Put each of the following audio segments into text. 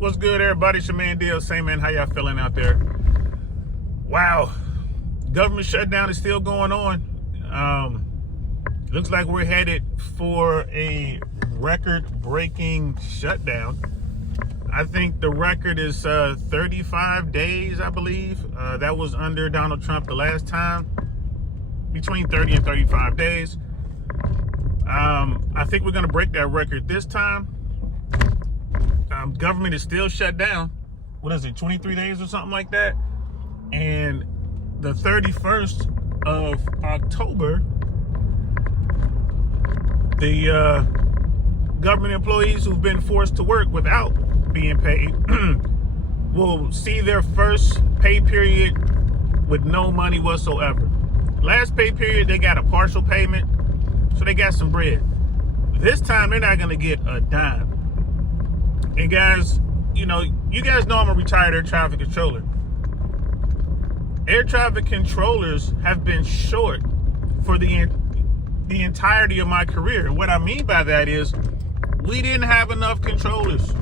What's good, everybody? It's your man Deal. Same man, how y'all feeling out there? Wow, government shutdown is still going on. Looks like we're headed for a record-breaking shutdown. I think the record is 35 days, I believe. That was under Donald Trump the last time, between 30 and 35 days. I think we're going to break that record this time. Government is still shut down. What is it, 23 days or something like that? And the 31st of October, the government employees who've been forced to work without being paid will see their first pay period with no money whatsoever. Last pay period, they got a partial payment, so they got some bread. This time, they're not going to get a dime. And guys, you guys know I'm a retired air traffic controller. Air traffic controllers have been short for the entirety of my career. And what I mean by that is we didn't have enough controllers.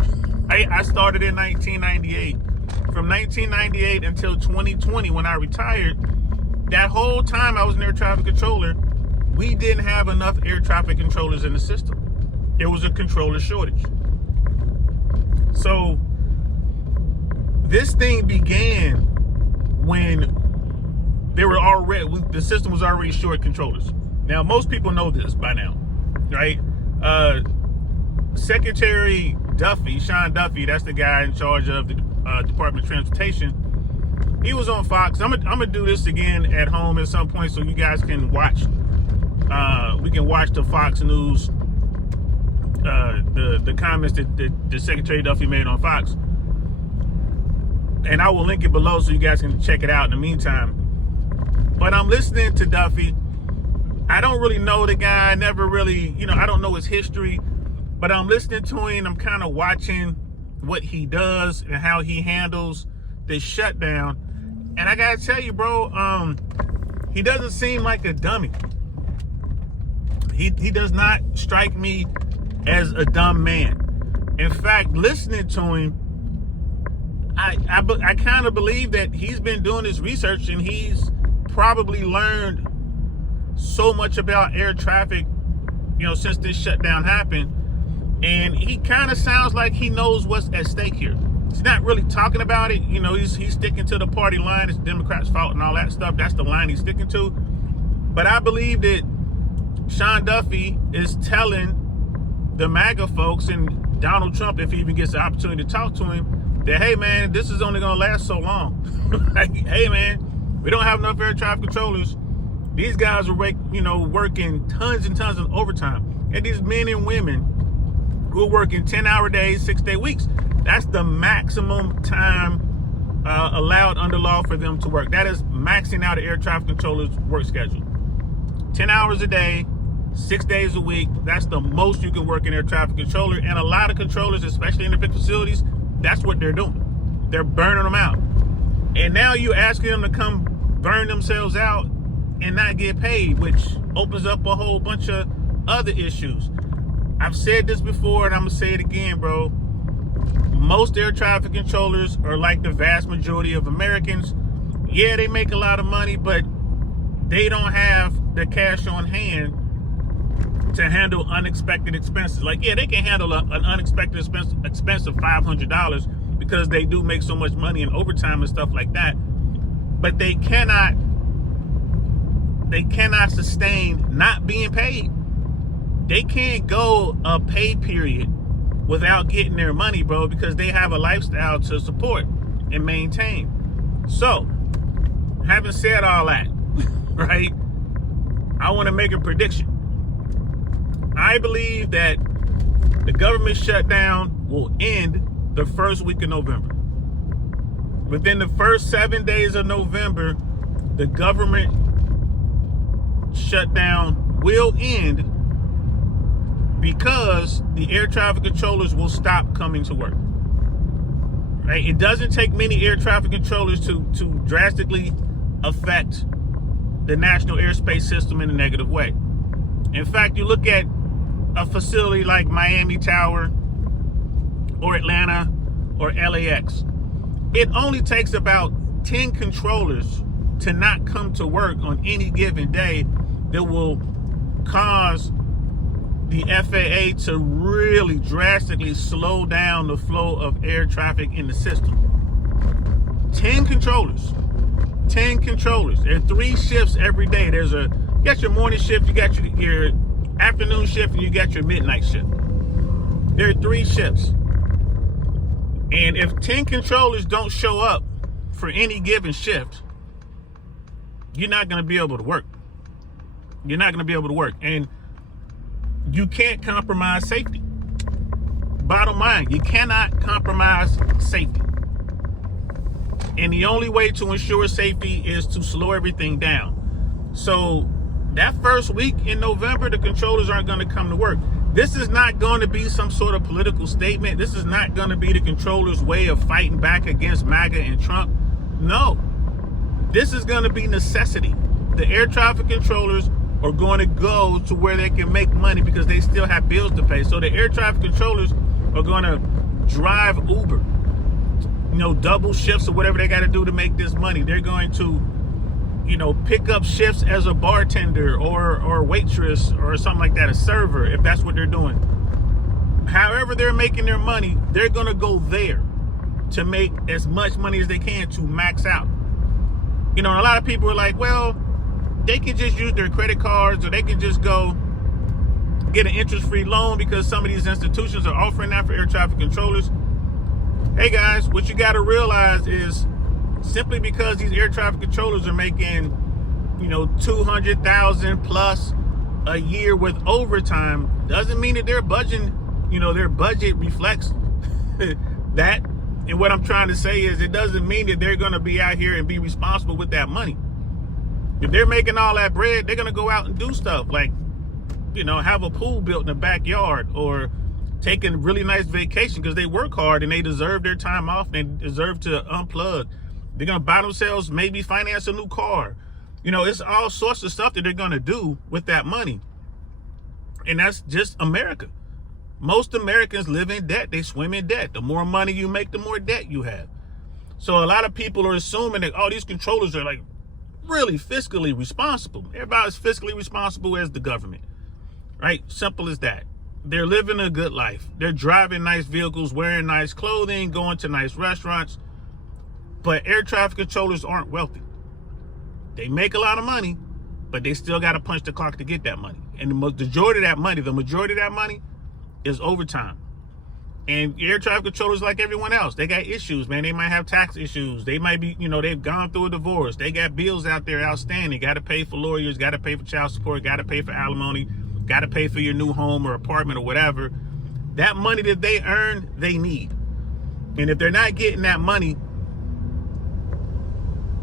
I started in 1998. From 1998 until 2020 when I retired, that whole time I was an air traffic controller, we didn't have enough air traffic controllers in the system. There was a controller shortage. So this thing began when the system was already short controllers. Now, most people know this by now, right? Secretary Duffy, Sean Duffy, that's the guy in charge of the Department of Transportation. He was on Fox. I'm gonna do this again at home at some point so you guys can watch. We can watch the Fox News, the comments that Secretary Duffy made on Fox. And I will link it below so you guys can check it out in the meantime. But I'm listening to Duffy. I don't really know the guy, never really, I don't know his history, but I'm listening to him. I'm kind of watching what he does and how he handles this shutdown. And I gotta tell you, bro, he doesn't seem like a dummy. He does not strike me as a dumb man. In fact, listening to him, I kind of believe that he's been doing this research and he's probably learned so much about air traffic, since this shutdown happened. And he kind of sounds like he knows what's at stake here. He's not really talking about it. He's sticking to the party line. It's the Democrats' fault and all that stuff. That's the line he's sticking to. But I believe that Sean Duffy is telling the MAGA folks and Donald Trump, if he even gets the opportunity to talk to him, that, hey, man, this is only going to last so long. Like, hey, man, we don't have enough air traffic controllers. These guys are, working tons and tons of overtime. And these men and women who are working 10-hour days, 6-day weeks, that's the maximum time allowed under law for them to work. That is maxing out an air traffic controller's work schedule. 10 hours a day, 6 days a week, that's the most you can work in air traffic controller. And a lot of controllers, especially in the big facilities, that's what they're doing. They're burning them out. And now you're asking them to come burn themselves out and not get paid, which opens up a whole bunch of other issues. I've said this before and I'm gonna say it again, bro. Most air traffic controllers are like the vast majority of Americans. Yeah, they make a lot of money, but they don't have the cash on hand to handle unexpected expenses. Like, yeah, they can handle an unexpected expense of $500 because they do make so much money in overtime and stuff like that. But they cannot sustain not being paid. They can't go a pay period without getting their money, bro, because they have a lifestyle to support and maintain. So, having said all that, right, I want to make a prediction. I believe that the government shutdown will end the first week of November. Within the first 7 days of November, the government shutdown will end because the air traffic controllers will stop coming to work. Right? It doesn't take many air traffic controllers to drastically affect the national airspace system in a negative way. In fact, you look at a facility like Miami Tower or Atlanta or LAX. It only takes about 10 controllers to not come to work on any given day that will cause the FAA to really drastically slow down the flow of air traffic in the system. 10 controllers. 10 controllers. There are 3 shifts every day. You got your morning shift, you got your afternoon shift, and you got your midnight shift. There are 3 shifts. And if 10 controllers don't show up for any given shift, you're not going to be able to work. You're not going to be able to work. And you can't compromise safety. Bottom line, you cannot compromise safety. And the only way to ensure safety is to slow everything down. So that first week in November, the controllers aren't going to come to work. This is not going to be some sort of political statement. This is not going to be the controllers' way of fighting back against MAGA and Trump. No. This is going to be necessity. The air traffic controllers are going to go to where they can make money because they still have bills to pay. So the air traffic controllers are going to drive Uber, double shifts or whatever they got to do to make this money. They're going to, pick up shifts as a bartender or waitress or something like that, a server, if that's what they're doing. However they're making their money, they're going to go there to make as much money as they can to max out. And a lot of people are like, well, they can just use their credit cards or they can just go get an interest-free loan because some of these institutions are offering that for air traffic controllers. Hey guys, what you got to realize is simply because these air traffic controllers are making, $200,000 plus a year with overtime doesn't mean that their budget reflects that. And what I'm trying to say is it doesn't mean that they're going to be out here and be responsible with that money. If they're making all that bread, they're going to go out and do stuff like, have a pool built in the backyard or take a really nice vacation because they work hard and they deserve their time off and they deserve to unplug. They're going to buy themselves, maybe finance a new car. It's all sorts of stuff that they're going to do with that money. And that's just America. Most Americans live in debt. They swim in debt. The more money you make, the more debt you have. So a lot of people are assuming that, these controllers are like really fiscally responsible. Everybody's fiscally responsible as the government, right? Simple as that. They're living a good life. They're driving nice vehicles, wearing nice clothing, going to nice restaurants. But air traffic controllers aren't wealthy. They make a lot of money, but they still got to punch the clock to get that money. And the majority of that money is overtime. And air traffic controllers, like everyone else, they got issues, man. They might have tax issues. They might be, they've gone through a divorce. They got bills out there outstanding. Got to pay for lawyers, got to pay for child support, got to pay for alimony, got to pay for your new home or apartment or whatever. That money that they earn, they need. And if they're not getting that money,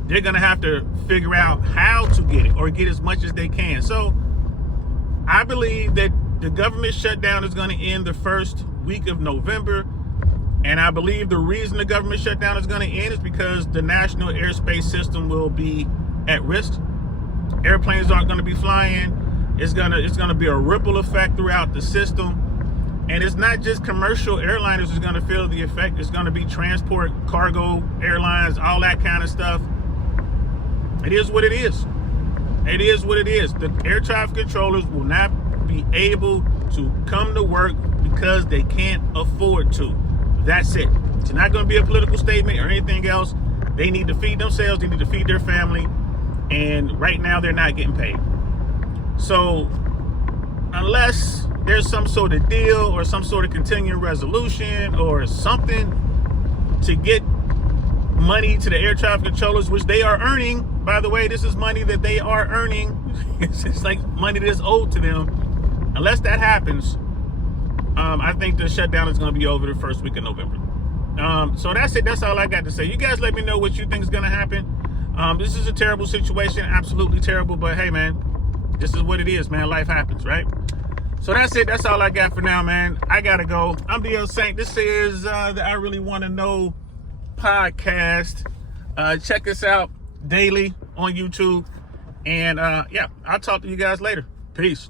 they're going to have to figure out how to get it or get as much as they can. So I believe that the government shutdown is going to end the first week of November. And I believe the reason the government shutdown is going to end is because the national airspace system will be at risk. Airplanes aren't going to be flying. It's going to be a ripple effect throughout the system. And it's not just commercial airliners who's going to feel the effect. It's going to be transport, cargo, airlines, all that kind of stuff. It is what it is. It is what it is. The air traffic controllers will not be able to come to work because they can't afford to. That's it. It's not going to be a political statement or anything else. They need to feed themselves. They need to feed their family. And right now they're not getting paid. So unless there's some sort of deal or some sort of continuing resolution or something to get money to the air traffic controllers, which they are earning, by the way, this is money that they are earning. It's like money that's owed to them. Unless that happens, I think the shutdown is going to be over the first week of November. So that's it. That's all I got to say. You guys let me know what you think is going to happen. This is a terrible situation. Absolutely terrible. But hey, man, this is what it is, man. Life happens, right? So that's it. That's all I got for now, man. I got to go. I'm DL Saint. This is the I Really Want to Know podcast. Check us out daily on YouTube. And yeah, I'll talk to you guys later. Peace.